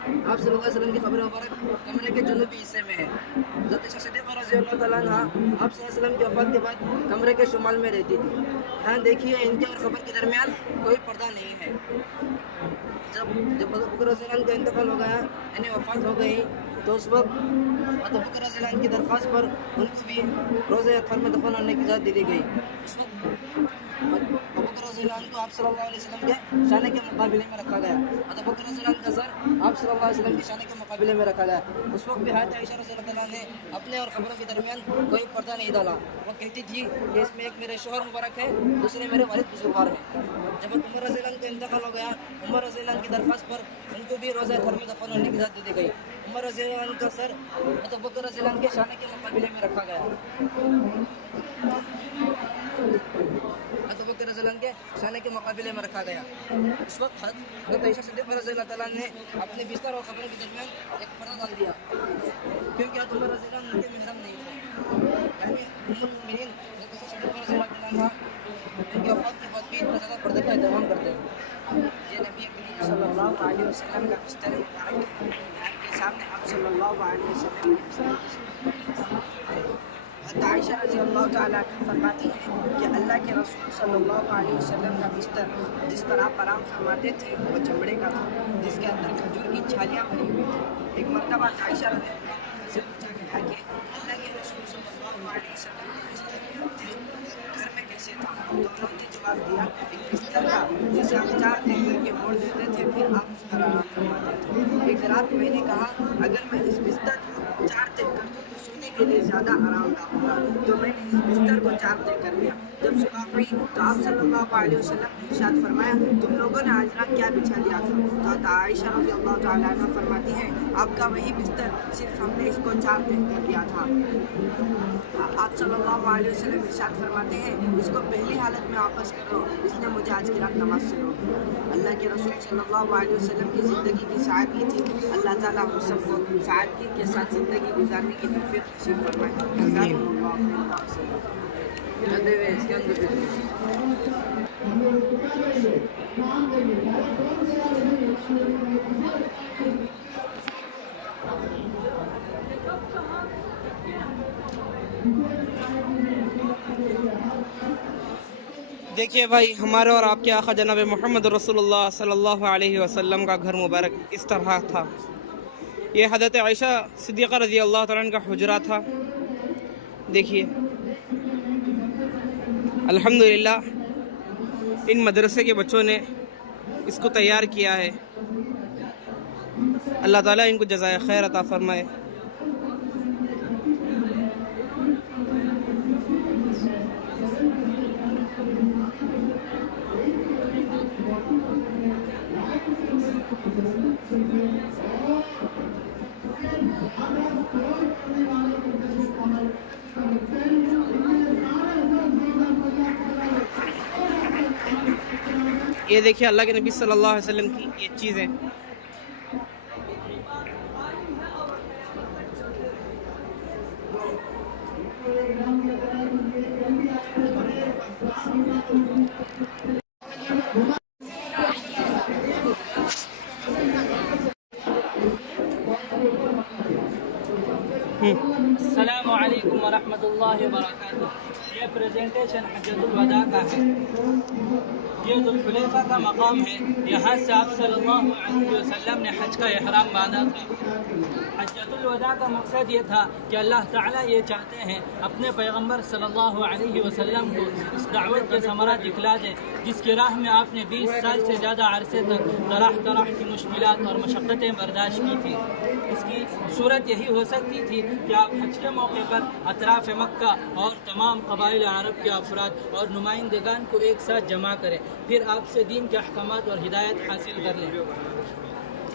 آپ صلی اللہ علیہ وسلم کی قبر مبارک کمرے کے جنوبی حصے میں ہے. حضرت عائشہ صدیقہ رضی اللہ تعالیٰ عنہ آپ صلی اللہ علیہ وسلم کی وفات کے بعد کمرے کے شمال میں رہتی تھی. یہاں دیکھیے ان کے اور قبر کے درمیان کوئی پردہ نہیں ہے. جب ابو بکر رضی اللہ عنہ کا انتقال ہو گیا یعنی وفات ہو گئی تو اس وقت ابو بکر رضی اللہ عنہ کی درخواست پر ان کو بھی روضہ اطہر میں دفن ہونے کی اجازت دی گئی. اس وقت ابو بکر رضی اللہ عنہ کو آپ صلی اللہ علیہ وسلم کے شانے کے مقابلے میں رکھا گیا. ابو بکر رضی اللہ عنہ کا سر آپ صلی اللہ علیہ وسلم کے شانے کے مقابلے میں رکھا گیا. اس وقت بھی حضرت عائشہ رضی اللہ تعالیٰ نے اپنے اور قبروں کے درمیان کوئی پردہ نہیں ڈالا. وہ کہتی تھی کہ اس میں ایک میرے شوہر مبارک ہے, دوسرے میرے والد بزرگوار ہیں. جب عمر رضی اللہ عنہ کا انتقال ہو گیا عمر رضی اللہ عنہ کی درخواست پر ان کو بھی روضہ اطہر میں دفن ہونے کی اجازت دی گئی. عمر رضی اللہ عنہ کا سر ابو بکر رضی اللہ عنہ کے شانے کے مقابلے میں رکھا گیا. ابو بکر رضی اللہ عنہ کے شانے کے مقابلے میں رکھا گیا. اس وقت حضرت عائشہ صدیقہ رضی اللہ تعالیٰ نے اپنے بستر اور قبر کے درمیان ایک پردہ ڈال دیا کیونکہ عمر رضی اللہ عنہ ان کے محرم نہیں تھے. یعنی المؤمنین حضرت عائشہ صدیقہ رضی اللہ تعالیٰ ان کے وفات کے بعد بھی اتنا زیادہ پردے کا اہتمام کرتے ہیں. یہ نبی کریم صلی اللہ علیہ وسلم کا بستر مبارک ہے. آپ کے سامنے آپ صلی اللہ علیہ وسلم کے بستر حضرت عائشہ رضی اللہ تعالیٰ عنہ فرماتی ہیں کہ اللہ کے رسول صلی اللہ علیہ وسلم کا بستر جس پر آپ آرام فرماتے تھے وہ چمڑے کا تھا جس کے اندر کھجور کی چھالیاں بھری ہوئی تھیں. ایک مرتبہ عائشہ رضی اللہ عنہ سے پوچھا گیا کہ اللہ کے رسول صلی اللہ علیہ وسلم کا بستر گھر میں کیسے تھا؟ تو انہوں نے جواب دیا ایک بستر تھا جسے آپ چار دے کر کے موڑ دیتے تھے پھر آپ اس پر آرام فرماتے تھے. ایک رات میں نے کہا اگر میں اس بستر کو چار دے کر دوں تو سونے کے لیے زیادہ آرام دہ ہوگا, تو میں نے اس بستر کو چار دے کر لیا. جب صبح ہوئی تو آپ صلی اللہ علیہ وسلم نے ارشاد فرمایا تم لوگوں نے آج رات کیا بچھا دیا تھا؟ تو عائشہ رضی اللہ تعالیٰ عنہ فرماتی ہے آپ کا وہی بستر صرف ہم نے اس کو چار دے کر لیا تھا. آپ صلی اللہ علیہ وسلم ارشاد فرماتے ہیں اس کو پہلی حالت میں واپس کرو, اس نے مجھے آج کی رات نماز سے روک دیا. اللہ کے رسول صلی اللہ علیہ وسلم کی زندگی کی سادگی تھی. اللہ تعالیٰ ہم سب کو سادگی کے ساتھ زندگی گزارنے کی توفیق نصیب فرمائے. دیکھیے بھائی ہمارے اور آپ کے آقا جناب محمد رسول اللہ صلی اللہ علیہ وسلم کا گھر مبارک اس طرح تھا. یہ حضرت عائشہ صدیقہ رضی اللہ تعالیٰ عنہ کا حجرہ تھا. دیکھیے الحمدللہ ان مدرسے کے بچوں نے اس کو تیار کیا ہے. اللہ تعالیٰ ان کو جزائے خیر عطا فرمائے. یہ دیکھیے اللہ کے نبی صلی اللہ علیہ وسلم کی یہ چیزیں. السلام علیکم ورحمۃ اللہ وبرکاتہ. یہ پریزنٹیشن حجۃ الوداع کا ہے. یہ ذوالحلیفہ کا مقام ہے. یہاں سے آپ صلی اللہ علیہ وسلم نے حج کا احرام باندھا تھا. حجۃ الوداع کا مقصد یہ تھا کہ اللہ تعالیٰ یہ چاہتے ہیں اپنے پیغمبر صلی اللہ علیہ وسلم کو اس دعوت کے ثمرہ دکھلا دیں جس کی راہ میں آپ نے 20 سال سے زیادہ عرصے تک طرح طرح کی مشکلات اور مشقتیں برداشت کی تھی. اس کی صورت یہی ہو سکتی تھی کہ آپ حج کے موقع پر اطراف مکہ اور تمام قبائل عرب کے افراد اور نمائندگان کو ایک ساتھ جمع کریں, پھر آپ سے دین کے احکامات اور ہدایت حاصل کر لیں.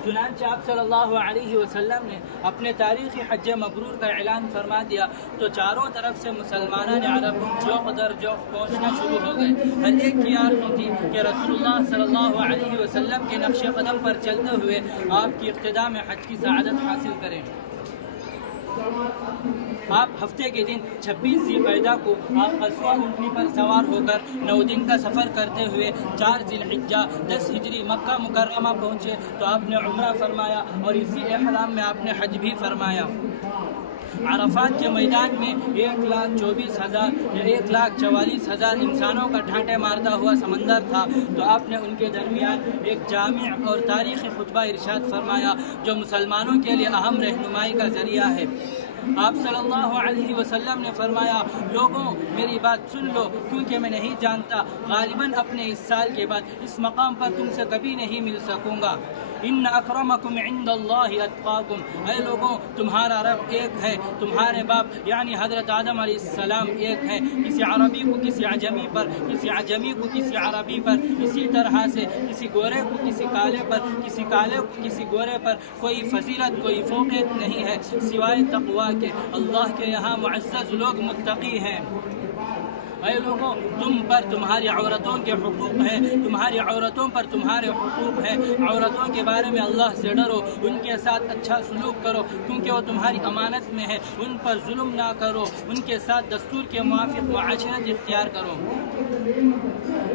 چنانچہ آپ صلی اللہ علیہ وسلم نے اپنے تاریخی حج مبرور کا اعلان فرما دیا تو چاروں طرف سے مسلمانان عرب جوق در جوق پہنچنا شروع ہو گئے. ہر ایک کی آرزو تھی کہ رسول اللہ صلی اللہ علیہ وسلم کے نقش قدم پر چلتے ہوئے آپ کی اقتداء میں حج کی سعادت حاصل کریں. آپ ہفتے کے دن 26 ذی القعدہ کو آپ قصوہ اونٹنی پر سوار ہو کر 9 دن کا سفر کرتے ہوئے 4 ذی الحجہ 10 ہجری مکہ مکرمہ پہنچے تو آپ نے عمرہ فرمایا اور اسی احرام میں آپ نے حج بھی فرمایا۔ عرفات کے میدان میں 1,24,000 یا 1,44,000 انسانوں کا ڈھانٹے مارتا ہوا سمندر تھا، تو آپ نے ان کے درمیان ایک جامع اور تاریخی خطبہ ارشاد فرمایا جو مسلمانوں کے لیے اہم رہنمائی کا ذریعہ ہے۔ آپ صلی اللہ علیہ وسلم نے فرمایا، لوگوں میری بات سن لو، کیونکہ میں نہیں جانتا غالباً اپنے اس سال کے بعد اس مقام پر تم سے کبھی نہیں مل سکوں گا۔ ان اکرمکم عند اللہ اتقاکم، اے لوگوں تمہارا رب ایک ہے، تمہارے باپ یعنی حضرت آدم علیہ السلام ایک ہے، کسی عربی کو کسی عجمی پر، کسی عجمی کو کسی عربی پر، اسی طرح سے کسی گورے کو کسی کالے پر، کسی کالے کو کسی گورے پر کوئی فضیلت کوئی فوقیت نہیں ہے سوائے تقوی کے۔ اللہ کے یہاں معزز لوگ متقی ہیں۔ اے لوگوں تم پر تمہاری عورتوں کے حقوق ہیں، تمہاری عورتوں پر تمہارے حقوق ہیں، عورتوں کے بارے میں اللہ سے ڈرو، ان کے ساتھ اچھا سلوک کرو کیونکہ وہ تمہاری امانت میں ہے، ان پر ظلم نہ کرو، ان کے ساتھ دستور کے موافق معاشرت اختیار کرو۔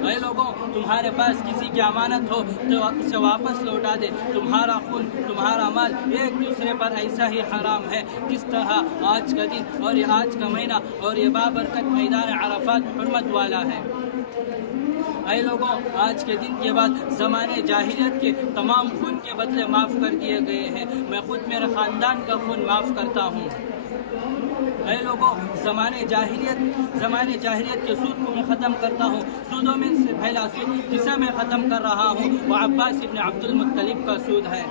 اے لوگوں تمہارے پاس کسی کی امانت ہو تو اسے واپس لوٹا دے، تمہارا خون تمہارا مال ایک دوسرے پر ایسا ہی حرام ہے جس طرح آج کا دن اور یہ آج کا مہینہ اور یہ بابرکت میدان عرفات حرمت والا ہے۔ اے لوگوں آج کے دن کے بعد زمانے جاہلیت کے تمام خون کے بدلے معاف کر دیے گئے ہیں، میں خود میرے خاندان کا خون معاف کرتا ہوں۔ اے لوگوں زمانے جاہلیت کے سود کو میں ختم کرتا ہوں، سودوں میں سے پہلا سود جسے میں ختم کر رہا ہوں وہ عباس ابن عبد المطلب کا سود ہے۔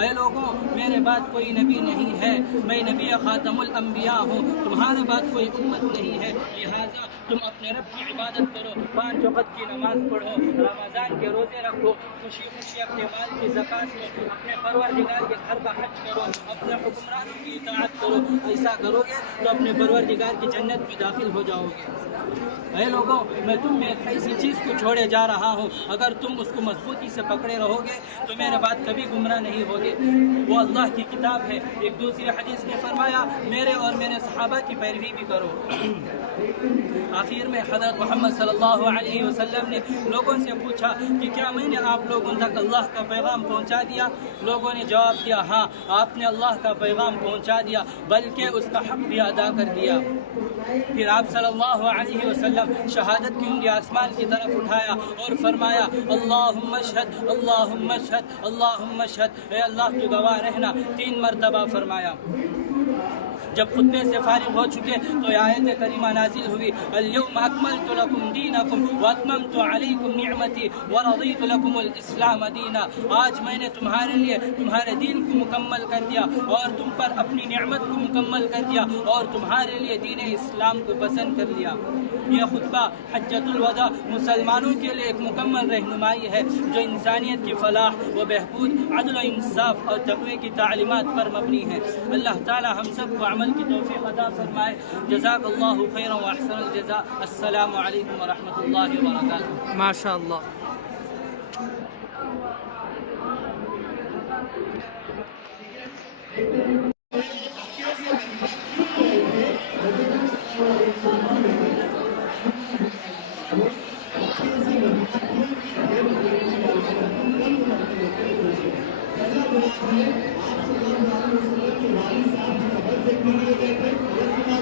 اے لوگوں میرے بعد کوئی نبی نہیں ہے، میں نبی خاتم الانبیاء ہوں، تمہارے بعد کوئی امت نہیں ہے، لہٰذا تم اپنے رب کی عبادت کرو، 5 وقت کی نماز پڑھو، رمضان کے روزے رکھو، خوشی خوشی اپنے مال کی زکوٰۃ دو، اپنے پروردگار کے گھر کا حج کرو، اپنے حکمرانوں کی اطاعت کرو، ایسا کرو گے تو اپنے پروردگار کی جنت میں داخل ہو جاؤ گے۔ اے لوگوں میں تم میں ایک ایسی چیز کو چھوڑے جا رہا ہوں، اگر تم اس کو مضبوطی سے پکڑے رہو گے تو میرے بعد کبھی گمراہ نہیں ہوگے، وہ اللہ کی کتاب ہے۔ ایک دوسری حدیث میں فرمایا میرے اور میرے صحابہ کی پیروی بھی کرو۔ آخر میں حضرت محمد صلی اللہ علیہ وسلم نے لوگوں سے پوچھا کہ کیا میں نے آپ لوگوں تک اللہ کا پیغام پہنچا دیا؟ لوگوں نے جواب دیا ہاں آپ نے اللہ کا پیغام پہنچا دیا بلکہ اس کا حق بھی ادا کر دیا۔ پھر آپ صلی اللہ علیہ وسلم شہادت کی انگلی آسمان کی طرف اٹھایا اور فرمایا اللہم اشہد اللہم اشہد اللہم اشہد، اے اللہ تو گواہ رہنا، 3 مرتبہ فرمایا۔ جب خطبے سے فارغ ہو چکے تو آیت کریمہ نازل ہوئی اليوم اکملت لکم دینکم واتممت علیکم نعمتی ورضیت لکم الاسلام دینا، آج میں نے تمہارے لیے تمہارے دین کو مکمل کر دیا اور تم پر اپنی نعمت کو مکمل کر دیا اور تمہارے لیے دین اسلام کو پسند کر لیا۔ یہ خطبہ حجۃ الوداع مسلمانوں کے لیے ایک مکمل رہنمائی ہے جو انسانیت کی فلاح و بہبود، عدل و انصاف اور تقوی کی تعلیمات پر مبنی ہے۔ اللہ تعالی ہم سب کو عمل کی توفیق عطا فرمائے۔ جزاک اللہ خیرا و احسن الجزاء۔ السلام علیکم ورحمۃ اللہ وبرکاتہ۔ ماشاء اللہ۔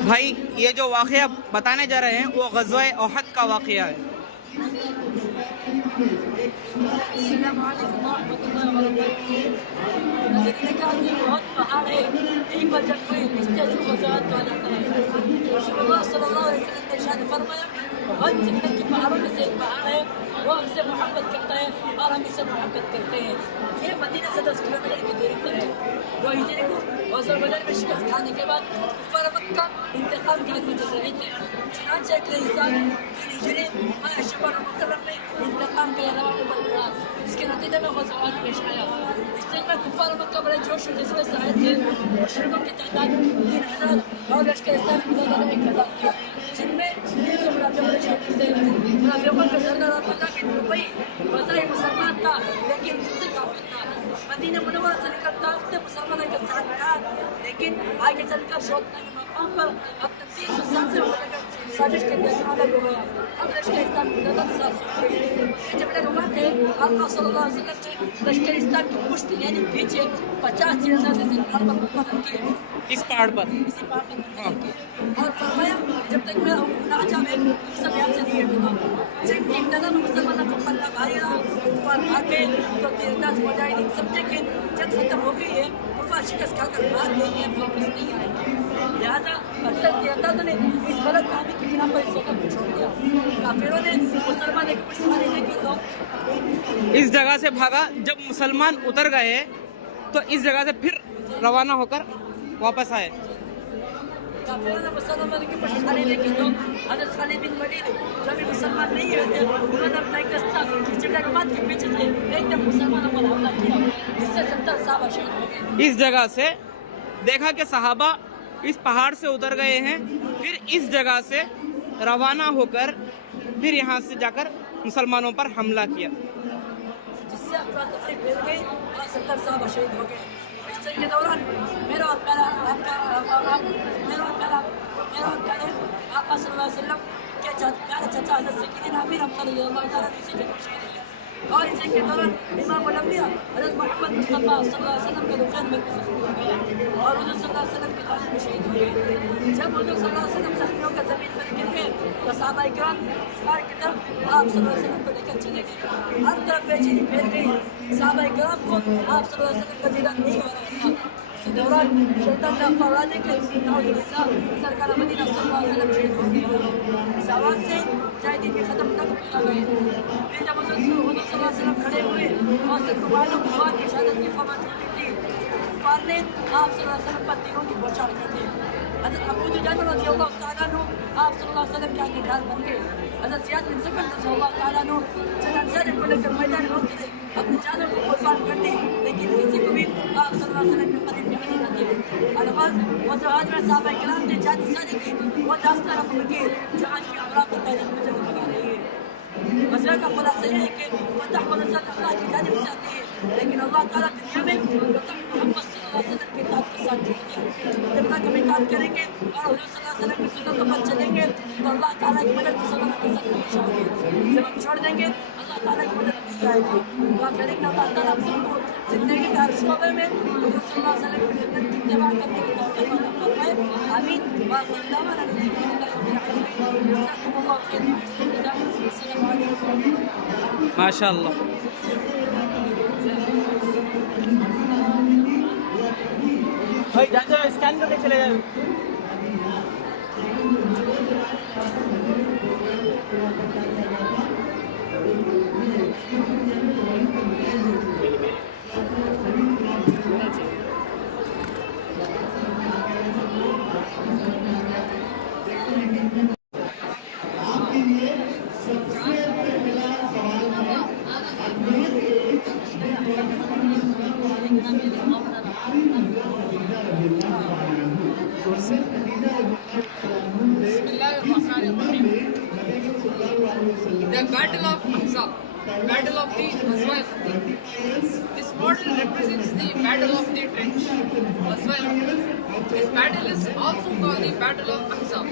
بھائی یہ جو واقعہ بتانے جا رہے ہیں وہ غزوہ احد کا واقعہ ہے۔ السلام علیکم ورحمۃ اللہ وبرکاتہ۔ نظرین کا یہ بہت پہاڑ ہے، یہیں پر جب کوئی اسٹیج کو وضاحت کیا جاتا ہے۔ رسول اللہ صلی اللہ علیہ وسلم نے ارشاد فرمایا بہت جنت کے پہاڑوں میں سے ایک پہاڑ ہے، وہ ہم سے محبت کرتا ہے اور ہم اس سے محبت کرتے ہیں۔ یہ مدینہ سے 10 کلومیٹر کی دوری پر ہے۔ دو ہجری کو غزوہ بدر میں شکست کھانے کے بعد کفار مکہ انتقام کے حق میں چل رہے تھے، چنانچہ اگلے سال 3 ہجری ماہ شوال المکرم میں انتقام کا یہ رواں ابل پڑا، اس کے نتیجے میں غزوات پیش آیا۔ اس سے میں کفار مکہ بڑے جوش و جذبے سے آئے تھے. مشرکوں کی تعداد 3000 اور لشکر اسلام کی تعداد 1000 تھی, جن میں 300 منافقوں شامل تھے. منافقوں کا سردار عبداللہ بن ابی بظاہر مسلمان تھا لیکن دل سے کافر تھا. مدینہ منورہ سے نکل طائف سے مسلمانوں کے ساتھ تھا, لیکن آگے چل کر شوقنا کے مقام پر اپنے 300 سامنے ہونے کا سازش کے تحت الگ ہو گیا. اب لشکر اسلام کی تعداد 700 ہو گئی. یہ جب رواں تھے آقا صلی اللہ علیہ وسلم نے لشکر اسلام کی پشت یعنی پیچھے 50 تیر اندازے سے پہاڑ پر مقرر کیے, اس پہاڑ پر اسی پہاڑ پر مقرر کیے, اور فرمایا جب تک میرا حکم نہ جاوے تم سب یہاں سے نہیں ہٹنا. جن کی ابتدا میں مسلمانوں کو پلہ بھاری رہا, کفار بھاگے تو تیر انداز مجاہدین سمجھے کہ جنگ ختم ہو گئی ہے, کفار شکست کھا کر بھاگ گئی ہیں, واپس نہیں آئیں گے. لہٰذا اکثر تیر اندازوں نے اس غلط کہانی کی بنا پر اس وقت کو چھوڑ دیا. کافروں نے مسلمانوں کی پشت مارنے کی تو اس جگہ سے بھاگا. جب مسلمان اتر گئے تو اس جگہ سے پھر روانہ ہو کر واپس آئے. کافروں نے مسلمانوں کی پشت مارنے کی تو حضرت خالد بن ولید جو بھی مسلمان نہیں ہوتے انہوں نے اپنا ایک دستہ جبل رومات کے پیچھے سے ایک دم مسلمانوں پر حملہ کیا, جس سے 70 صحابہ شہید ہو گئے. اس جگہ سے دیکھا کہ صحابہ اس پہاڑ سے اتر گئے ہیں, پھر اس جگہ سے روانہ ہو کر پھر یہاں سے جا کر مسلمانوں پر حملہ کیا, جس سے افراتفری پھیل گئی اور 70 صحابہ شہید ہو گئے. اس جنگ کے دوران میرا اور پیارے آقا صلی اللہ علیہ وسلم کے پیارے چچا حضرت سیدنا امیر حمزہ رضی اللہ تعالیٰ عنہ اسی جنگ میں شہید ہوئے. اور اس جنگ کے دوران امام الانبیاء حضرت محمد مصطفیٰ صلی اللہ علیہ وسلم کے دخان میں زخمی ہو گئے اور حضور صلی اللہ علیہ وسلم کی تعلیم میں شہید ہو گئے. جب حضور صلی اللہ علیہ وسلم زخمیوں کا زمین پر گر گئے تو صحابہ کرام اس غار کی طرف آپ صلی اللہ علیہ وسلم کو لے کر چلے گئے. ہر طرف بے چینی پھیل گئی. صحابہ کرام کو آپ صلی اللہ علیہ وسلم کا دیدار نہیں ہو رہا تھا. اسی دوران شیطان نے افواہ دے کے نعوذ باللہ سرکار مدینہ صلی اللہ علیہ وسلم شہید ہو گئے. اس آواز سے مجاہدین بھی ختم تک پہنچا گئے. پھر جب حضور صلی اللہ علیہ وسلم کھڑے ہوئے اور سب کو معلوم ہوا کہ شہادت کی خبر چھوٹی تھی, کفار نے آپ صلی اللہ علیہ وسلم پر تیروں کی بوچھار کر دی. حضرت ابو دجانہ رضی اللہ تعالیٰ عنہ آپ صلی اللہ علیہ وسلم کے آگے ڈھال بن گئے. حضرت زیاد بن سکن رضی اللہ تعالیٰ عنہ چند انصار کو لے کر میدان میں اترے, اپنی جانوں کو قربان کر دی, لیکن کسی کو بھی آپ صلی اللہ علیہ وسلم کے قدم پہ آنے نہ دی. الفاظ وضاحت میں صحابہ کرام نے جانی ساری کی وہ داستان رقم کی جو آج بھی افراد کی تاریخ میں جگہ بنا رہی ہے. مسئلہ کا خلاصہ یہ ہے کہ فتح و نصرت اللہ کی جانب سے آتی ہے, لیکن اللہ تعالیٰ دنیا میں فتح محمد صلی اللہ علیہ وسلم کی اطاعت کے ساتھ چھوڑ دیا. جب تک ہم اطاعت کریں گے اور حضور صلی اللہ علیہ وسلم کی سنتوں پر چلیں گے تو اللہ تعالیٰ کی مدد مسلمانوں کے ساتھ ہمیشہ ہوگی. جب ہم چھوڑ دیں گے اللہ تعالیٰ کی مدد نہیں آئے گی. دعا کریں کہ اللہ تعالیٰ ہم سب کو زندگی کے ہر شعبے میں حضور صلی اللہ علیہ وسلم کی سنت کی اتباع کرنے کی توفیق عطا فرمائے. آمین. وآخر دعوانا ان الحمد للہ رب العالمین. جزاکم اللہ خیر. السلام علیکم. ماشاء اللہ. بھائی جاتے ہیں اسکین کر کے چلے جائیں. The Battle of Ahzab, Battle of the Ghazwa. This model represents the Battle of the Trench. This battle is also called the Battle of Ahzab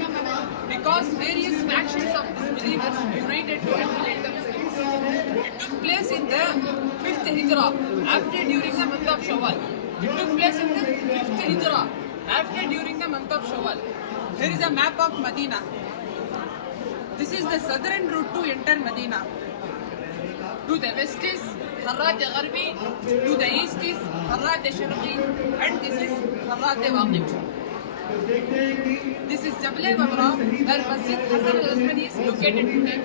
because various factions of disbelievers united to annihilate themselves. It took place in the 5th Hijrah, after during the month of Shawwal. It took place in the 5th Hijrah, after during the month of Shawwal. Here is a map of Medina. This is the southern route to enter Medina. To the west is Harrat Gharbi, to the east is Harrat Sharqi, and this is Harrat Waqif. This is Jabal Babra, where Masjid Hassan al-Ahmadi is located today.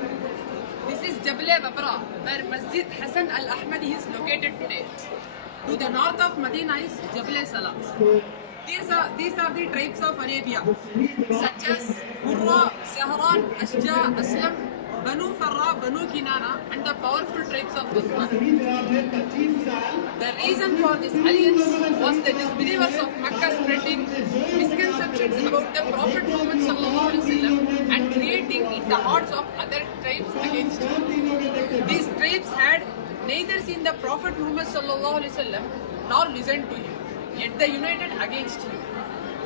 This is Jabal Babra, where Masjid Hassan al-Ahmadi is located today. To the north of Medina is Jabal Salam. These are the tribes of Arabia, such as Urwa, Sahran, Ashja, Aslam, Banu Farra, Banu Kinana, and the powerful tribes of Ghazwan. The reason for this alliance was the disbelievers of Makkah spreading misconceptions about the Prophet Muhammad sallallahu alaihi wasallam and creating in the hearts of other tribes against him. These tribes had neither seen the Prophet Muhammad sallallahu alaihi wasallam nor listened to him, yet they united against him.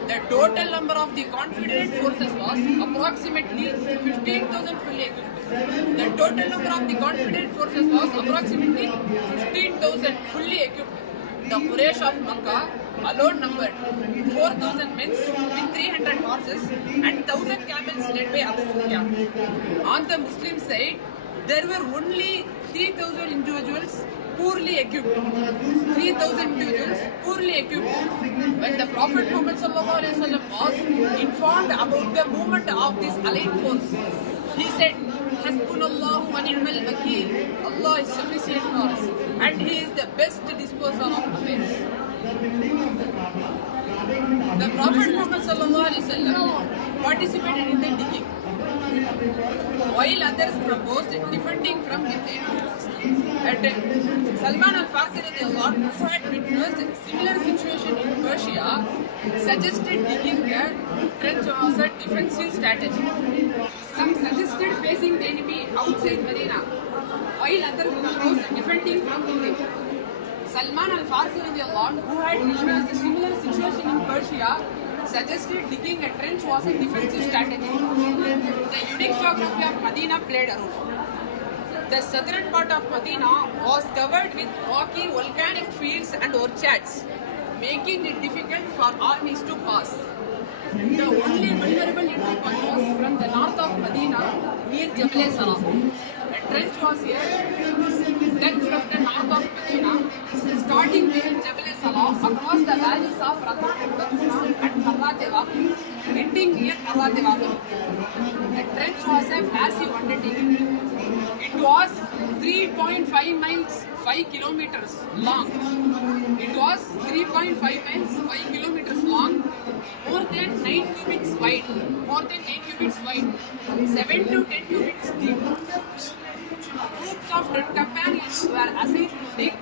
The total number of the Confederate forces was approximately 15,000 fully equipped. The total number of the Confederate forces was approximately 15,000 fully equipped. The Quraysh of Makkah alone numbered 4,000 men with 300 horses and 1,000 camels led by Abu Sufyan. On the Muslim side, there were only 3,000 individuals poorly equipped. 3,000 individuals poorly equipped. When the Prophet Muhammad sallallahu alaihi wasallam was informed about the movement of this allied force, he said, "Hasbunallahu wa ni'mal wakeel." Allah is sufficient for us, and He is the best disposer of affairs. The Prophet Muhammad sallallahu alaihi wasallam participated in the digging, while others proposed defending from within. At Salman al-Farsi radiallahu anhu, who had witnessed a similar situation in Persia, suggested digging a trench as a defensive strategy. Some suggested facing the enemy outside Medina, while others proposed defending from within. Salman al-Farsi radiallahu anhu, who had witnessed a similar situation in Persia, suggested digging a trench was a defensive strategy. The unique geography of Medina played a role. The southern part of Medina was covered with rocky volcanic fields and orchards, making it difficult for armies to pass. The only vulnerable entry point was from the north of Medina near Jabal Salah. A trench was here dug from the north of Medina, starting behind Jabal Salah across the valleys of Ratan and Batuna and Harrat Waqi, ending near Harrat Waqi. The trench was a massive undertaking. It was 3.5 miles, 5 kilometers long. It was 3.5 miles, 5 kilometers long, more than 9 cubits wide, 7 to 10 cubits deep. Groups of 10 companions were assigned to dig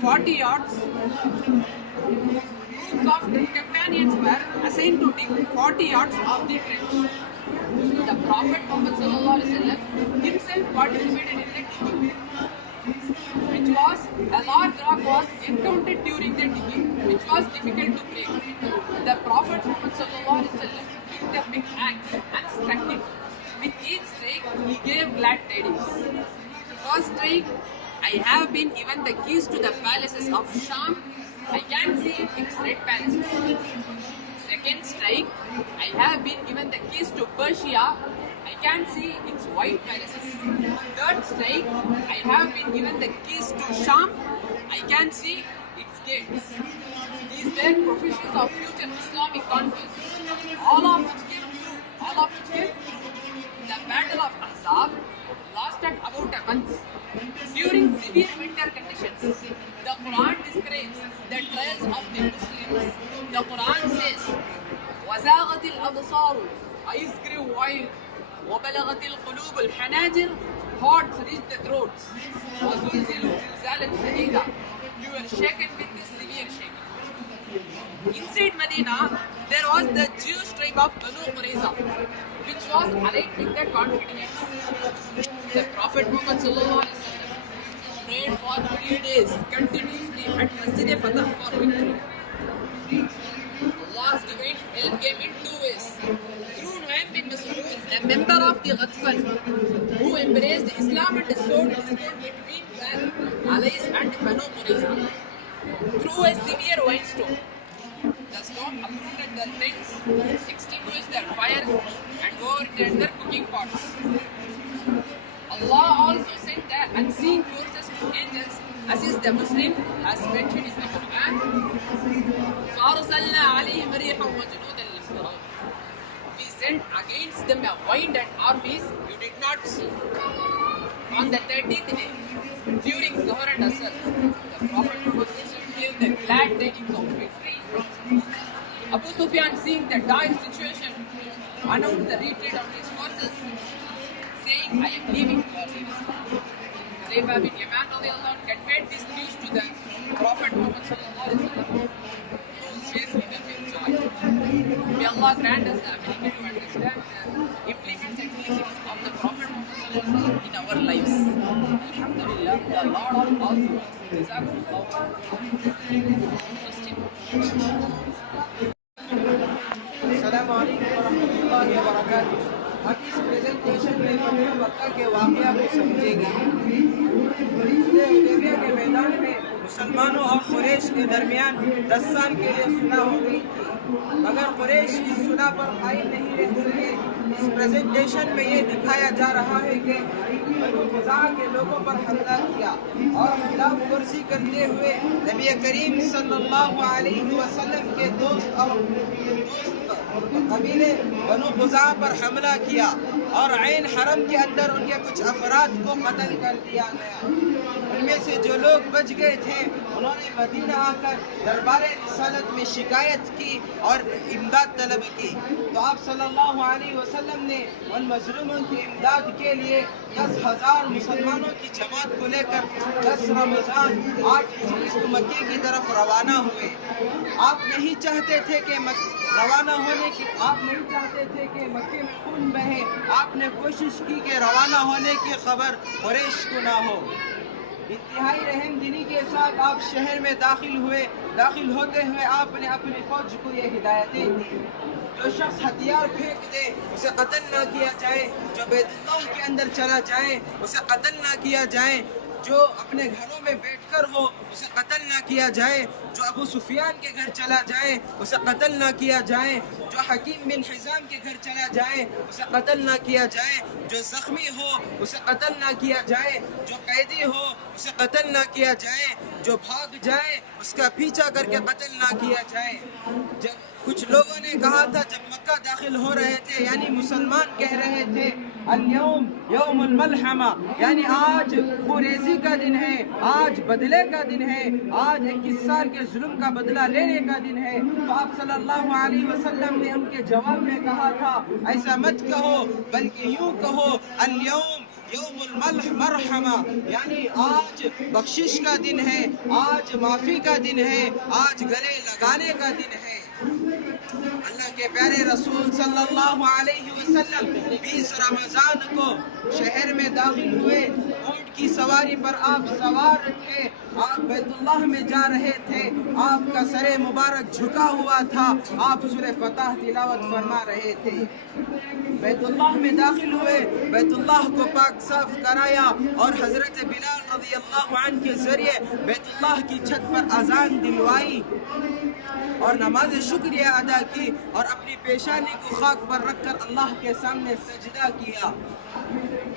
40 yards. Groups of 10 companions were assigned to dig 40 yards of the trench. The Prophet Muhammad sallallahu alaihi wasallam himself participated in the digging, which was a large rock was encountered during the digging, which was difficult to break. The Prophet Muhammad sallallahu alaihi wasallam picked a big axe and struck it. With each strike, he gave glad tidings. First strike, I have been given the keys to the palaces of Sham. I can see its red palaces. Second strike, I have been given the keys to Persia. I can see its white palaces. Third strike, I have been given the keys to Sham. I can see its gates. These were prophecies of future Islamic conquest, all of which came true. The Battle of Ahzab lasted about a month. During severe winter conditions, the Quran describes the trials of the Muslims. The Quran says, وَزَاغَتِ الْأَبْصَارُ, eyes grew wide, وَبَلَغَتِ الْقُلُوبُ الْحَنَاجِرُ, hearts reached the throats, وَزُلْزِلُوا زِلْزَالًا شَدِيدًا, you were shaken with this severe shaking. Inside Medina, there was the Jewish tribe of Banu Qurayza, which was allied with the Confederates. The Prophet Muhammad sallallahu alaihi wasallam prayed for 3 days continuously at Masjid Fatah for victory. Allah's divine help came in 2 ways. Through Nu'aym bin Mas'ud, a member of the Ghatfan, who embraced Islam and sowed discord between the allies and Banu Qurayza. Through a severe windstorm, the storm uprooted their tents, extinguished their fires, and overturned their cooking pots. Allah also sent the unseen forces to angels, assist the Muslim, as mentioned in the Quran. فَأَرْسَلْنَا عَلَيْهِمْ رِيحًا وَجُنُودًا لَمْ تَرَوْا. We sent against them a wind and armies you did not see. On the 30th day, during Zuhr and Asr, the Prophet gave the glad tidings of victory. Abu Sufyan, seeing the dire situation, announced the retreat of his forces, saying, I am leaving to Islam. Hudayfa bin Yaman conveyed this news to the Prophet Muhammad sallallahu alaihi wasallam, whose face lit up with joy. May Allah grant us the ability to understand the implements and teachings of the Prophet Muhammad sallallahu alaihi wasallam in our lives. Alhamdulillah, the Lord of all the worlds. السلام علیکم ورحمۃ اللہ وبرکاتہ۔ ہم اس presentation میں فتح مکہ کے واقعہ کو سمجھیں گے۔ حدیبیہ کے میدان میں مسلمانوں اور قریش کے درمیان 10 سال کے لیے صلح ہو گئی تھی، مگر قریش اس صلح پر قائم نہیں رہ سکے۔ اس پریزنٹیشن میں یہ دکھایا جا رہا ہے کہ بنو خزاعہ کے لوگوں پر حملہ کیا اور خلاف ورزی کرتے ہوئے نبی کریم صلی اللہ علیہ وسلم کے دوست قبیلے بنو خزاعہ پر حملہ کیا اور عین حرم کے اندر ان کے کچھ افراد کو قتل کر دیا گیا۔ ان میں سے جو لوگ بچ گئے تھے انہوں نے مدینہ آ کر دربار رسالت میں شکایت کی اور امداد طلب کی، تو آپ صلی اللہ علیہ وسلم نے ان مظلوموں کی امداد کے لیے 10,000 مسلمانوں کی جماعت کو لے کر 10 رمضان 8 ہجری کو مکے کی طرف روانہ ہوئے۔ آپ نہیں چاہتے تھے کہ مکے میں خون بہے۔ آپ نے کوشش کی کہ روانہ ہونے کی خبر قریش کو نہ ہو۔ انتہائی رحم دلی کے ساتھ آپ شہر میں داخل ہوتے ہوئے آپ نے اپنی فوج کو یہ ہدایتیں دی، جو شخص ہتھیار پھینک دے اسے قتل نہ کیا جائے، جو بیت اللہ کے اندر چلا جائے اسے قتل نہ کیا جائے، جو اپنے گھروں میں بیٹھ کر ہو اسے قتل نہ کیا جائے، جو ابو سفیان کے گھر چلا جائے اسے قتل نہ کیا جائے، جو حکیم بن حزام کے گھر چلا جائے اسے قتل نہ کیا جائے، جو زخمی ہو اسے قتل نہ کیا جائے، جو قیدی ہو اسے قتل نہ کیا جائے، جو بھاگ جائے اس کا پیچھا کر کے قتل نہ کیا جائے۔ جب کچھ لوگوں نے کہا تھا جب مکہ داخل ہو رہے تھے، یعنی مسلمان کہہ رہے تھے اليوم یوم الملحمہ، یعنی آج خوریزی کا دن ہے، آج بدلے کا دن ہے، آج 21 سال کے ظلم کا بدلہ لینے کا دن ہے۔ تو آپ صلی اللہ علیہ وسلم نے ان کے جواب میں کہا تھا ایسا مت کہو، بلکہ یوں کہو اليوم یوم المرحمہ، یعنی آج بخشش کا دن ہے، آج معافی کا دن ہے، آج گلے لگانے کا دن ہے۔ اللہ کے پیارے رسول صلی اللہ علیہ وسلم 20 رمضان کو شہر میں داخل ہوئے، اونٹ کی سواری پر آپ سوار تھے، آپ بیت اللہ میں جا رہے تھے، آپ کا سر مبارک جھکا ہوا تھا، آپ سورہ فتح تلاوت فرما رہے تھے۔ بیت اللہ میں داخل ہوئے، بیت اللہ کو پاک صاف کرایا اور حضرت بلال رضی اللہ عنہ کے ذریعے بیت اللہ کی چھت پر اذان دلوائی اور نماز شکریہ ادا کی اور اپنی پیشانی کو خاک پر رکھ کر اللہ کے سامنے سجدہ کیا۔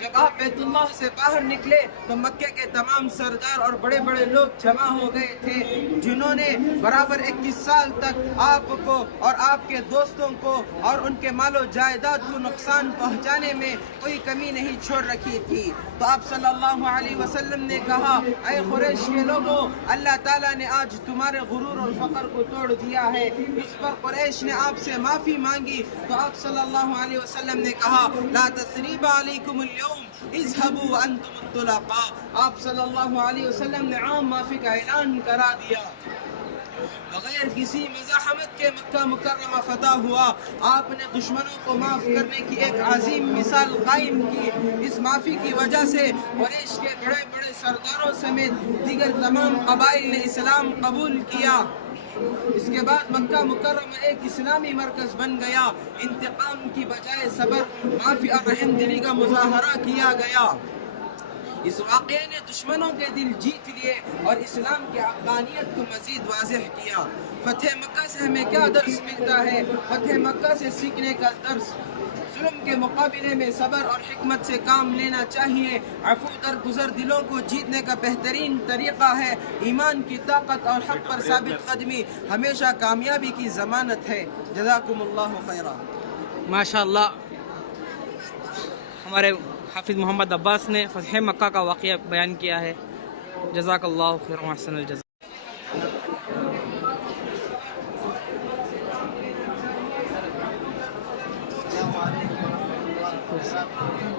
جب آپ بیت اللہ سے باہر نکلے تو مکے کے تمام سردار اور بڑے بڑے لوگ جمع ہو گئے تھے، جنہوں نے برابر 21 سال تک آپ کو اور آپ کے دوستوں کو اور ان کے مال و جائیداد کو نقصان پہنچانے میں کوئی کمی نہیں چھوڑ رکھی تھی۔ تو آپ صلی اللہ علیہ وسلم نے کہا اے قریش کے لوگوں، اللہ تعالیٰ نے آج تمہارے غرور اور فقر کو توڑ دیا ہے۔ اس پر قریش نے آپ سے معافی مانگی تو آپ صلی اللہ علیہ وسلم نے کہا لا تثریب علیکم اليوم اذهبوا انتم الطلقاء۔ آپ صلی اللہ علیہ وسلم نے عام معافی کا اعلان کرا دیا۔ بغیر کسی مزاحمت کے مکہ مکرمہ فتح ہوا۔ آپ نے دشمنوں کو معاف کرنے کی ایک عظیم مثال قائم کی۔ اس معافی کی وجہ سے قریش کے بڑے بڑے سرداروں سمیت دیگر تمام قبائل نے اسلام قبول کیا۔ اس کے بعد مکہ مکرمہ ایک اسلامی مرکز بن گیا۔ انتقام کی بجائے صبر، معافی اور رحم دلی کا مظاہرہ کیا گیا۔ اس واقعے نے دشمنوں کے دل جیت لیے اور اسلام کی حقانیت کو مزید واضح کیا۔ فتح مکہ سے ہمیں کیا درس ملتا ہے؟ فتح مکہ سے سیکھنے کا درس، ظلم کے مقابلے میں صبر اور حکمت سے کام لینا چاہیے۔ عفو درگزر دلوں کو جیتنے کا بہترین طریقہ ہے۔ ایمان کی طاقت اور حق پر ثابت قدمی ہمیشہ کامیابی کی ضمانت ہے۔ جزاکم اللہ خیرا۔ ماشاءاللہ ہمارے حافظ محمد عباس نے فتح مکہ کا واقعہ بیان کیا ہے۔ جزاک اللہ خیر و احسن الجزا۔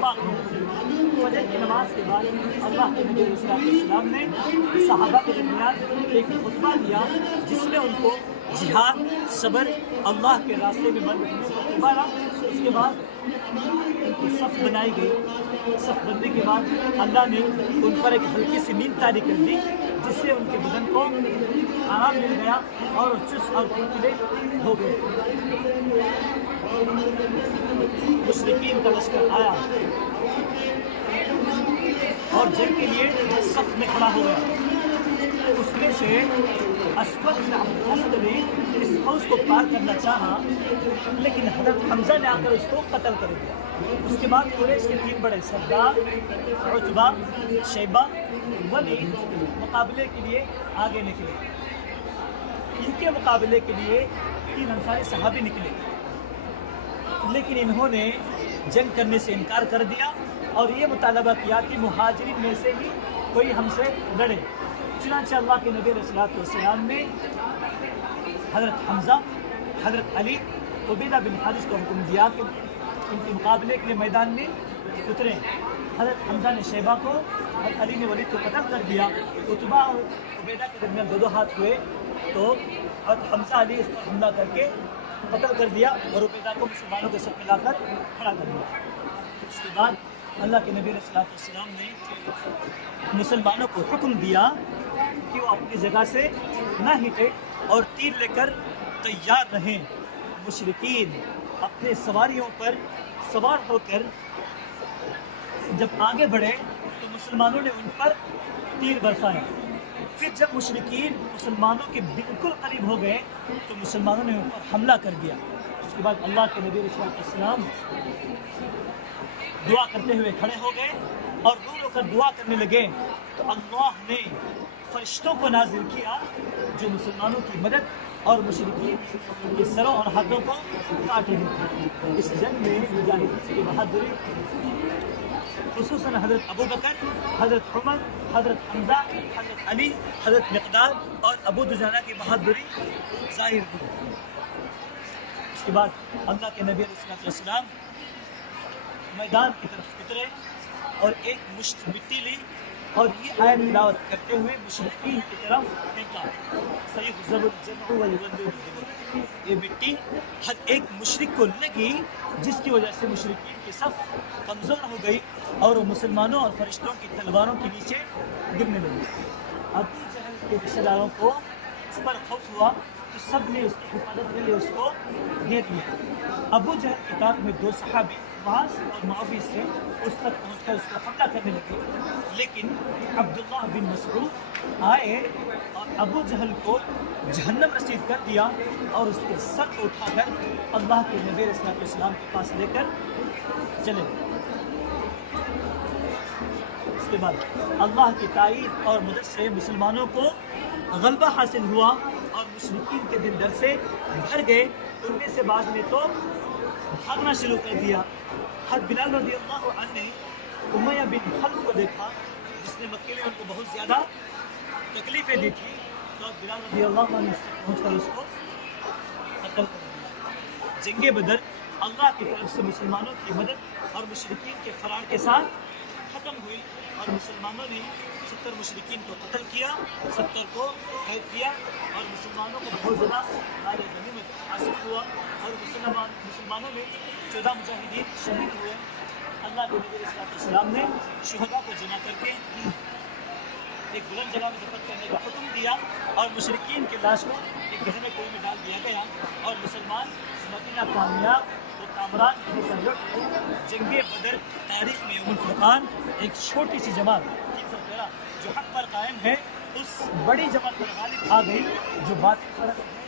اتفاق ہو. فجر کی نماز کے بعد اللہ کے نبی علیہ السلام نے صحابہ کے درمیان ایک خطبہ دیا جس میں ان کو جہاد، صبر، اللہ کے راستے میں بند رہنے کو ابھارا. اس کے بعد صف بنائی گئی. صف بندی کے بعد اللہ نے ان پر ایک ہلکی سی نیند طاری کر دی جس سے ان کے بدن کو آرام مل گیا اور چست اور پھرتیلے ہو گئے. مشرکین کا لشکر آیا اور جنگ کے لیے صف میں کھڑا ہو گیا. اس میں سے اسود بن عبد الاسد نے اس حوض کو پار کرنا چاہا لیکن حضرت حمزہ نے آ کر اس کو قتل کر دیا. اس کے بعد قریش کے 3 بڑے سردار عتبہ، شیبہ، ولید مقابلے کے لیے آگے نکلے. ان کے مقابلے کے لیے 3 انصاری صحابی نکلے لیکن انہوں نے جنگ کرنے سے انکار کر دیا اور یہ مطالبہ کیا کہ مہاجرین میں سے ہی کوئی ہم سے لڑے. چنانچہ اللہ کے نبی علیہ السلام نے حضرت حمزہ، حضرت علی، عبیدہ بن حارث کو حکم دیا کہ ان کے مقابلے کے لیے میدان میں اتریں. حضرت حمزہ نے شیبہ کو اور علی نے ولید کو قتل کر دیا. عتبہ اور عبیدہ کے درمیان 2 ہاتھ ہوئے تو حضرت حمزہ علی اس پر حملہ کر کے قتل کر دیا اور عبیدہ کو مسلمانوں کے ساتھ ملا کر کھڑا کر دیا. اس کے بعد اللہ کے نبی علیہ السلام نے مسلمانوں کو حکم دیا کہ وہ اپنی جگہ سے نہ ہٹے اور تیر لے کر تیار رہیں. مشرکین اپنے سواریوں پر سوار ہو کر جب آگے بڑھے تو مسلمانوں نے ان پر تیر برسائے. پھر جب مشرکین مسلمانوں کے بالکل قریب ہو گئے تو مسلمانوں نے ان پر حملہ کر دیا. اس کے بعد اللہ کے نبی علیہ السلام دعا کرتے ہوئے کھڑے ہو گئے اور رو رو کر دعا کرنے لگے تو اللہ نے فرشتوں کو نازل کیا جو مسلمانوں کی مدد اور مشرکین کے سروں اور ہاتھوں کو کاٹے ہیں. اس جنگ میں مجاہدین کی بہادری خصوصاً حضرت ابو بکر، حضرت عمر، حضرت حمزہ، حضرت علی، حضرت مقداد اور ابو دجانہ کی بہادری ظاہر ہوئی. اس کے بعد اللہ کے نبی علیہ السلام میدان کی طرف اترے اور ایک مشت مٹی لی اور یہ آیت تلاوت کرتے ہوئے مشرکین کی طرف پھینکا. یہ مٹی ہر ایک مشرک کو لگی جس کی وجہ سے مشرکین کی صف کمزور ہو گئی اور وہ مسلمانوں اور فرشتوں کی تلواروں کے نیچے گرنے لگی. ابو جہل کے رشتہ داروں کو اس پر خوف ہوا تو سب نے اس کی حفاظت کے لیے اس کو گھیر لیا. ابو جہل کے ساتھ میں 2 صحابی معاذ اور معاویہ سے اس تک پہنچ کر اس کو حملہ کرنے لگے لیکن عبداللہ بن مسعود آئے اور ابو جہل کو جہنم رسید کر دیا اور اس کے سر کو اٹھا کر اللہ کے نبی علیہ السلام کے پاس لے کر چلے. اس کے بعد اللہ کی تائید اور مدد سے مسلمانوں کو غلبہ حاصل ہوا اور مشرکین کے دل ڈر سے بھر گئے. ان میں سے بعض نے تو بھاگنا شروع کر دیا. حضرت بلال رضی اللہ عنہ نے امیہ بن خلف کو دیکھا جس نے مکے میں ان کو بہت زیادہ تکلیفیں دی تھی تو بلال رضی اللہ عنہ نے پہنچ کر اس کو قتل کر دیا. جنگ بدر اللہ کی طرف سے مسلمانوں کی مدد اور مشرکین کے فرار کے ساتھ ختم ہوئی اور مسلمانوں نے 70 مشرکین کو قتل کیا، 70 کو قید کیا اور مسلمانوں کو بہت زیادہ مال غنیمت حاصل ہوا اور مسلمانوں میں 14 مجاہدین شہید ہوئے. اللہ کے نبی علیہ السلام نے شہداء کو جمع کر کے ایک بلند جگہ میں دفن کرنے کا حکم دیا اور مشرکین کی لاش کو ایک گہرے کنویں میں ڈال دیا گیا اور مسلمان مدینہ کامیاب و کامران ہو کر لوٹ گئے. جنگ بدر تاریخ میں یوم الفرقان ایک چھوٹی سی جماعت 313 جو حق پر قائم ہے اس بڑی جماعت پر غالب آ گئی جو باطل پر ہے.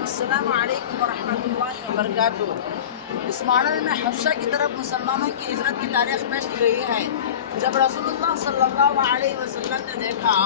السلام علیکم ورحمۃ اللہ وبرکاتہ. اس ماڈل میں حبشہ کی طرف مسلمانوں کی ہجرت کی تاریخ پیش کی گئی ہے. جب رسول اللہ صلی اللہ علیہ وسلم نے دیکھا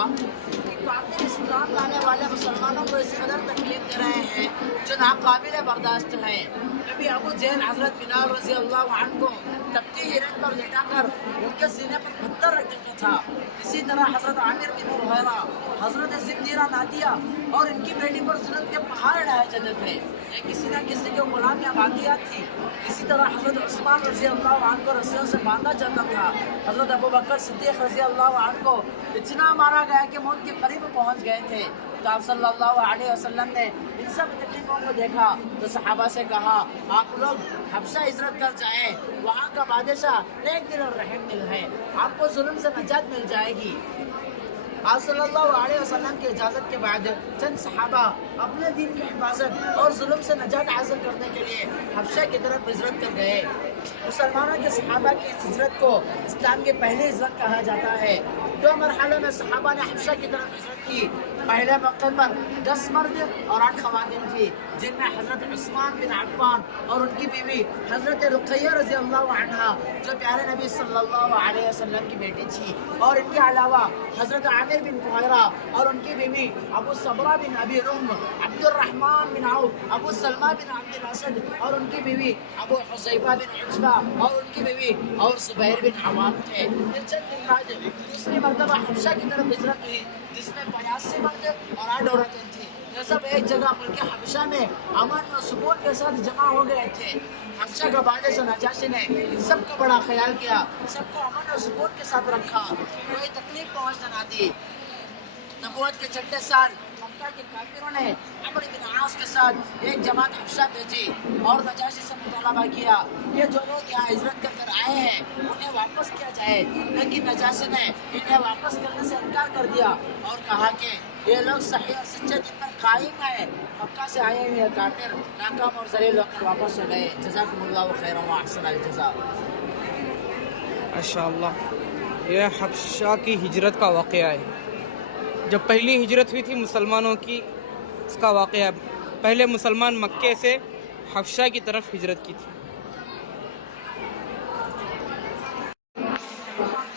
کہ قاتل اسلام لانے والے مسلمانوں کو اس قدر تکلیف دے رہے ہیں جو ناقابل برداشت ہے. کبھی ابو جہل حضرت بلال رضی اللہ عنہ کو تپتی ہرن پر لٹا کر ان کے سینے پر پتھر رکھ دیتا تھا. اسی طرح حضرت عامر بن فہیرہ، حضرت زندیرہ نادیہ اور ان کی بیٹی پر ظلم کے پہاڑ ڈھائے جاتے تھے. یہ کسی نہ کسی کے غلام یا باقیات تھی. اسی طرح حضرت عثمان رضی اللہ عنہ کو رسیوں سے باندھا جاتا تھا. حضرت ابوبکر صدیق رضی اللہ عنہ کو اتنا مارا گیا کہ موت کے قریب پہنچ گئے تھے. تو آپ صلی اللہ علیہ وسلم نے ان سب تکلیفوں کو دیکھا تو صحابہ سے کہا آپ لوگ حبشہ ہجرت کر جائیں، وہاں کا بادشاہ نیک دل اور رحم دل ہے، آپ کو ظلم سے نجات مل جائے گی. آپ صلی اللہ علیہ وسلم کی اجازت کے بعد چند صحابہ اپنے دین کی حفاظت اور ظلم سے نجات حاصل کرنے کے لیے حبشہ کی طرف ہجرت کر گئے. مسلمانوں کے صحابہ کی اس ہجرت کو اسلام کی پہلی ہجرت کہا جاتا ہے. 2 مرحلوں میں صحابہ نے حبشہ کی طرف ہجرت کی. پہلے موقع پر 10 مرد اور 8 خواتین تھی، جن میں حضرت عثمان بن عفان اور ان کی بیوی حضرت رقیہ رضی اللہ عنہا جو پیارے نبی صلی اللہ علیہ وسلم کی بیٹی تھی، اور ان کے علاوہ حضرت عامر بن فہیرہ اور ان کی بیوی ابو صبرہ بن ابی رحم، عبد الرحمن بن عوف، ابو سلمہ بن عبد الاسد اور ان کی بیوی ابو حذیفہ بن عتبہ اور ان کی بیوی اور زبیر بن عوام تھے. پھر چند دن بعد دوسری مرتبہ حبشہ کی طرف ہجرت ہوئی، جس میں 85 مرد اور 8 عورتیں تھیں. یہ سب ایک جگہ ملک حبشہ میں امن و سکون کے ساتھ جمع ہو گئے تھے. حبشہ کا بادشاہ نجاشی نے ان سب کا بڑا خیال کیا، سب کو امن و سکون کے ساتھ رکھا، کوئی تکلیف پہنچ نہ دی. نبوت کے چھٹے سال مکہ کے کافروں نے عمرو بن عاص کے ساتھ ایک جماعت حبشہ بھیجی اور نجاشی سے مطالبہ کیا کہ جو لوگ یہاں ہجرت کر آئے ہیں انہیں واپس کیا جائے. لیکن نجاشی نے انہیں واپس کرنے سے انکار کر دیا اور کہا کہ یہ لوگ صحیح اور سچے دین پر قائم ہیں. مکہ سے آئے ہوئے کافر ناکام اور ذلیل ہو کر واپس ہو گئے. جزاکم اللہ خیرا و احسن الجزاء. ماشاء اللہ، یہ حبشہ کی ہجرت کا واقعہ ہے. جب پہلی ہجرت ہوئی تھی مسلمانوں کی، اس کا واقعہ. پہلے مسلمان مکے سے حبشہ کی طرف ہجرت کی تھی.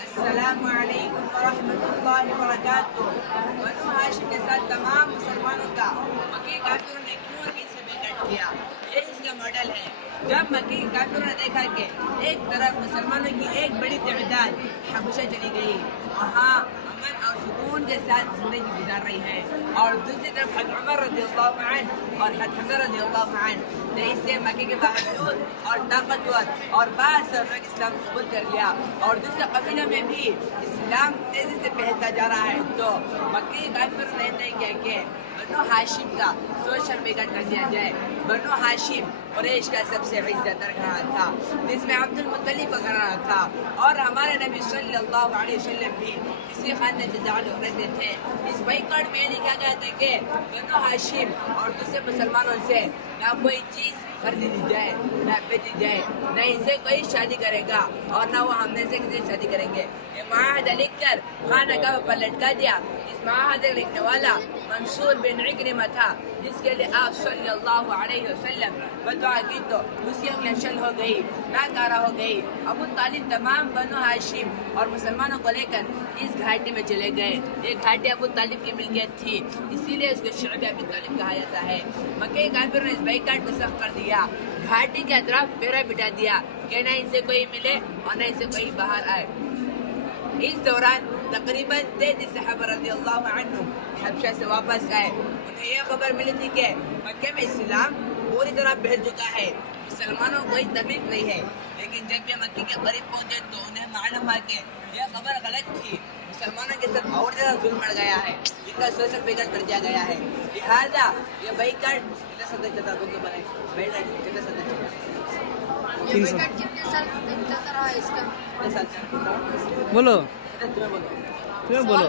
السلام علیکم ورحمۃ اللہ وبرکاتہ. بنو ہاشم کے ساتھ تمام مسلمانوں کا مکی کافروں نے کیوں اور کیسے بیکٹ کیا، یہ اس کا ماڈل ہے. جب مکی کافروں نے دیکھا کہ ایک طرف مسلمانوں کی ایک بڑی تعداد حبشہ چلی گئی، وہاں امن اور سکون کے ساتھ زندگی گزار رہی ہے، اور دوسری طرف حضرت عمر رضی اللہ عنہ اور حضرت حمزہ رضی اللہ عنہ نے اس سے مکے کے باوجود اور طاقتور اور بااثر لوگ اسلام قبول کر لیا، اور دوسرے قبیلوں میں بھی اسلام تیزی سے پھیلتا جا رہا ہے. تو مکی کافر نے طے کیا کہ بنو ہاشم کا سوشل بیکٹ کر دیا جائے. بنو ہاشم قریش کا سب سے عزت در گھرانا تھا، جس میں عبد المطلب کا گھرانہ تھا، اور ہمارے نبی صلی اللہ علیہ وسلم بھی اسی خاندان سے تعلق رکھتے تھے. اس بائیکاٹ میں لکھا گیا تھا کہ بنو ہاشم اور دوسرے مسلمانوں سے نہ کوئی چیز خریدی جائے، نہ بیچی جائے، نہ ان سے کوئی شادی کرے گا، اور نہ وہ ہم نے سے کسی شادی کریں گے. یہ معاہدہ لکھ کر خانہ کعبہ پر لٹکا دیا. اس معاہدے لکھنے والا منصور بن عکرمہ تھا، جس کے لیے آپ صلی اللہ علیہ وسلم بدعا کی تو اسی انگلیاں شل ہو گئی، ناکارہ ہو گئی. ابو طالب تمام بنو ہاشم اور مسلمانوں کو لے کر اس گھاٹی میں چلے گئے. یہ گھاٹی ابو طالب کی ملکیت تھی، اسی لیے اس کو شعب ابو طالب کہا جاتا ہے. مکے کافروں نے اس بائیکاٹ کو سخت کر دیا. گھاٹی کے اطراف پیرا بٹھا دیا کہ نہ ان سے کوئی ملے اور نہ ان سے کوئی باہر آئے. اس دوران تقریباً 33 صحابہ رضی اللہ عنہم حبشہ سے واپس آئے. انہیں یہ خبر ملی تھی کہ مکے میں اسلام پوری طرح پھیل چکا ہے، مسلمانوں کو کوئی تکلیف نہیں ہے. لیکن جب یہ مکے کے قریب پہنچے تو انہیں معلوم ہوا کہ یہ خبر غلط تھی. مسلمانوں کے ساتھ اور زیادہ ظلم بڑھ گیا ہے، ان کا سوشل بیکٹ کر دیا گیا ہے. لہٰذا یہ بائیکاٹ کتنے سال تک چلتا ہے؟ بائیکاٹ کتنے سال تک چلتا؟ 3 سال. کتنے سال تک چلتا رہا اس کا؟ کتنے سال تک؟ بولو تمہیں بولو. بولو.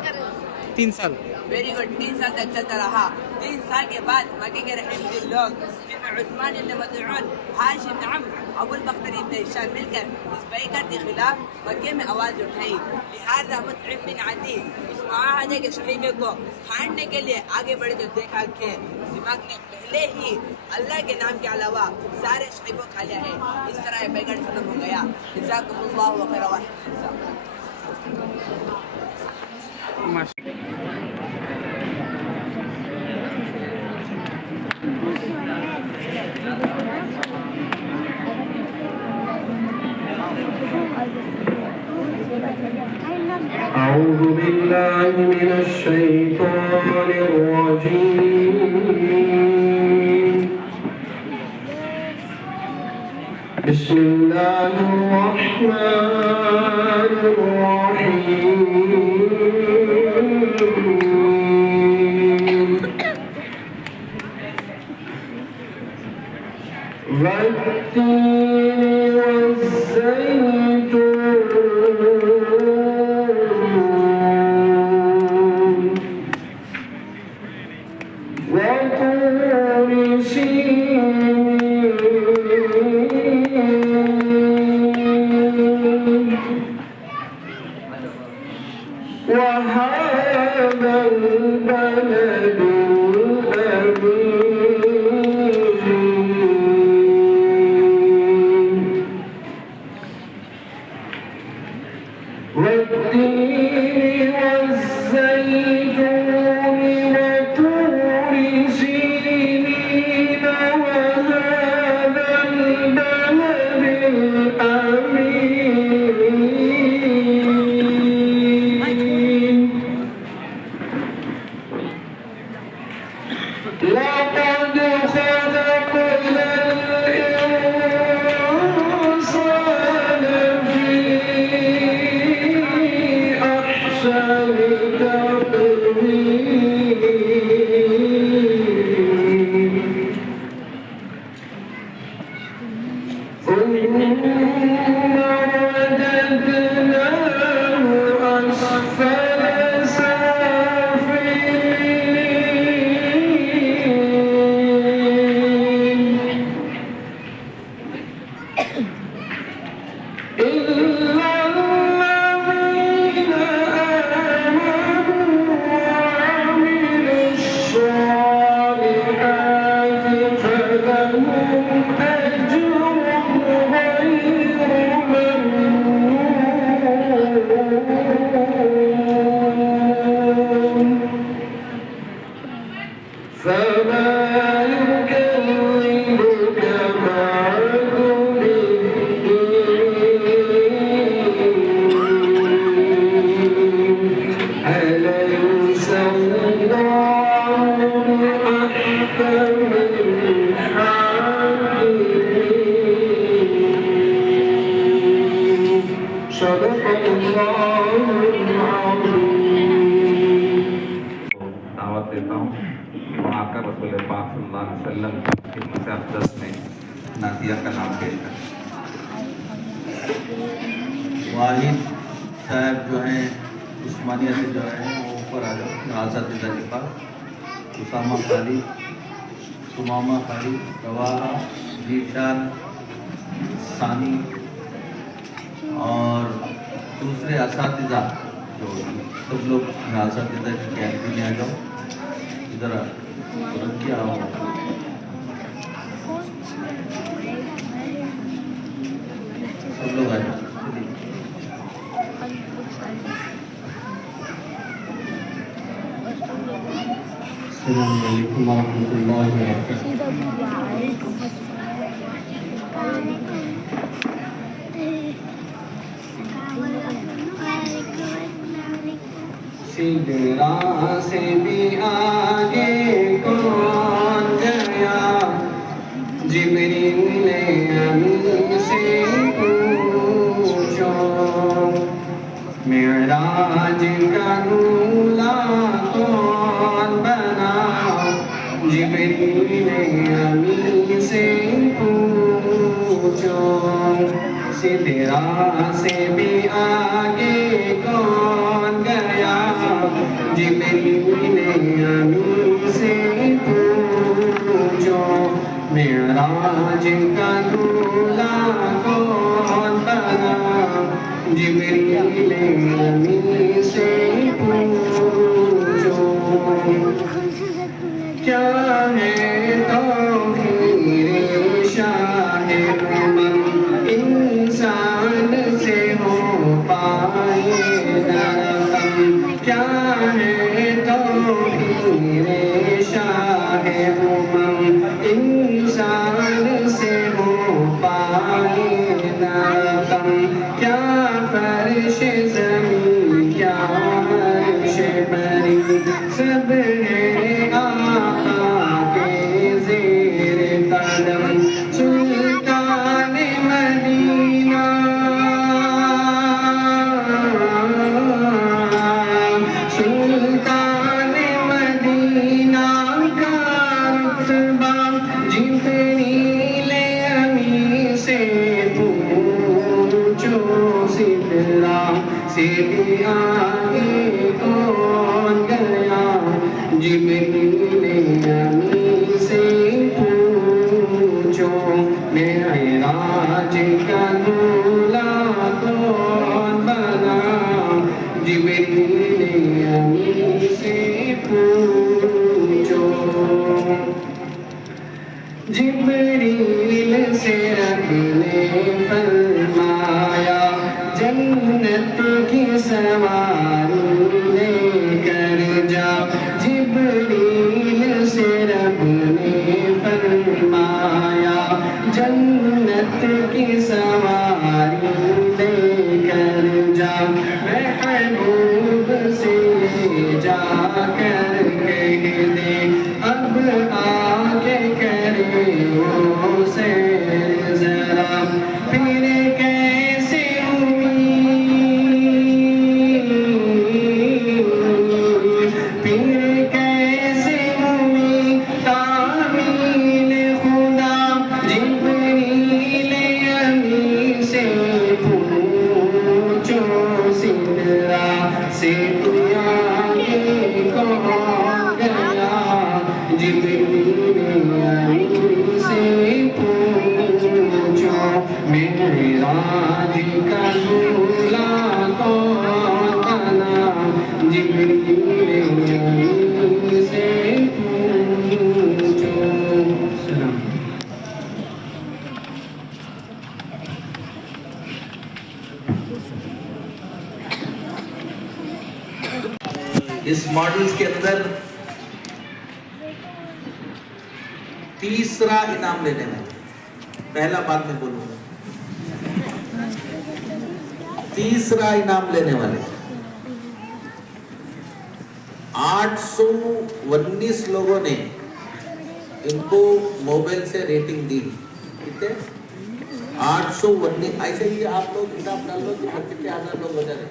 3 سال. Very good. 3 سال تک چلتا رہا. 3 سال کے بعد مکے کے رحیم دل لوگ جن میں عثمان بن مظعون، حارث بن عمرو، ابو البختری بن ہشام مل کر اس بائیکاٹ کے خلاف مکے میں آواز اٹھائی. لہٰذا مطعم بن عدی اس معاہدے کے صحیفے کو پھاڑنے کے لیے آگے بڑھے تو دیکھا کہ دماغ نے پہلے ہی اللہ کے نام کے علاوہ سارے صحیفوں کھا لیا ہے. اس طرح یہ بائیکاٹ ختم ہو گیا. جزاکم اللہ خیر. ماشاء اللہ. الشيطان الرجيم بسم الله الرحمن الرحيم والتين والزيتون وطور سينين وهذا البلد والتين والزيتون وطور سينين وهذا البلد الأمين لقد خلقنا الإنسان في أحسن تقويم ثم رددناه أسفل سافلين إلا الذين آمنوا وعملوا الصالحات فلهم أجر غير ممنون فما يكذبك بعد بالدين أليس الله بأحكم الحاكمين صدق الله العظيم دعوت دیتا ہوں وہاں کا رسول پاک صلی اللہ علیہ وسلم کی خدمت اقدس میں نعتیہ کا نام پیش کریں۔ واحد صاحب جو ہیں عثمانیہ سے جو ہیں وہ اوپر آ جاؤ اساتذہ کے پاس اسامہ خالی سمامہ خالی رواحہ ذیشان ثانی اور دوسرے اساتذہ جو سب لوگ اساتذہ کی گیلری میں آ جاؤ ادھر ترنت کیا ہو سب لوگ آ جاؤ السلام علیکم ورحمۃ اللہ وبرکاتہ سدرا سے بھی آگے کون گیا جبریل امین سے پوچھو معراج کا دولہا کون بنا جبریل امین سے پوچھو سدرا سے بھی آگے کون گیا جبریل امین سے پوچھو معراج کا دولہا کون بنا جبریل امین سے پوچھو کیا ہے توفیر شاہ من انسان سے ہو پائے نرم کیا ہے توفیر شاہ من انسان سے ہو پائے نرم کیا فرش زمین کیا عرش بری سب جبریل امی سے پوچھو معراج کا دولہا کون بنا جبریل امی سے پوچھو جبریل سے رب نے فرمایا جنت کی سواری لے کر جا جبریل سے رب نے فرمایا جنت کی سواری لے کر جا محبوب سے جا کر کہہ دے اب آگے کرے وہ سیر ذرا پھر کیسے ہوئی پھر کیسے ہوئی تعمیل خدا جبریل امی سے پوچھو سدرا سے آگے کون گیا جبریل امی سے پوچھو معراج کا دولہا کون بنا جبریل امی سے پوچھو سلام اس ماڈلز کے اندر تیسرا انعام لینے والے، پہلا بعد میں بولوں گا، تیسرا انعام لینے والے 819 لوگوں نے ان کو موبائل سے ریٹنگ دی. کتنے؟ 819. ایسے ہی آپ لوگ حساب ڈال لو کہ کتنے ہزار لوگ ہو جا رہے.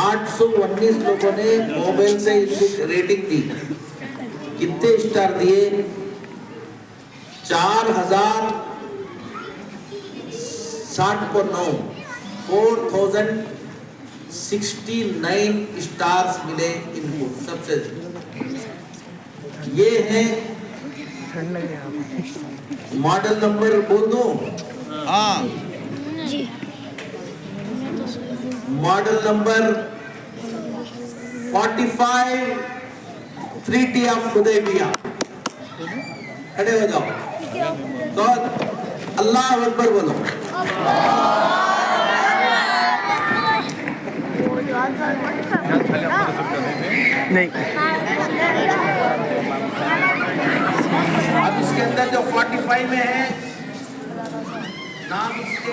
819 لوگوں نے موبائل سے ان کو ریٹنگ دی. کتنے اسٹار دیے؟ 4060.9 4069 اسٹارز ملے ان کو. سب سے یہ ہے ماڈل نمبر بول دو. ہاں ماڈل نمبر 45 3T آف حدیبیہ. کھڑے ہو جاؤ تو اللہ اکبر بولو. نہیں اب اس کے اندر جو 45 میں ہے نام اس کے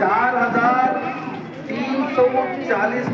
4340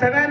7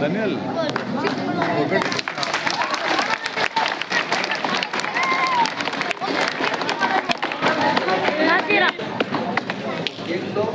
Daniel.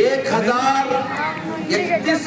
1031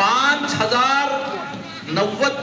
5090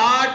8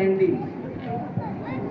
19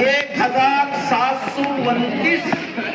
1729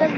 10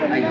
15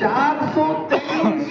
423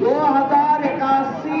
2081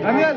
Daniel,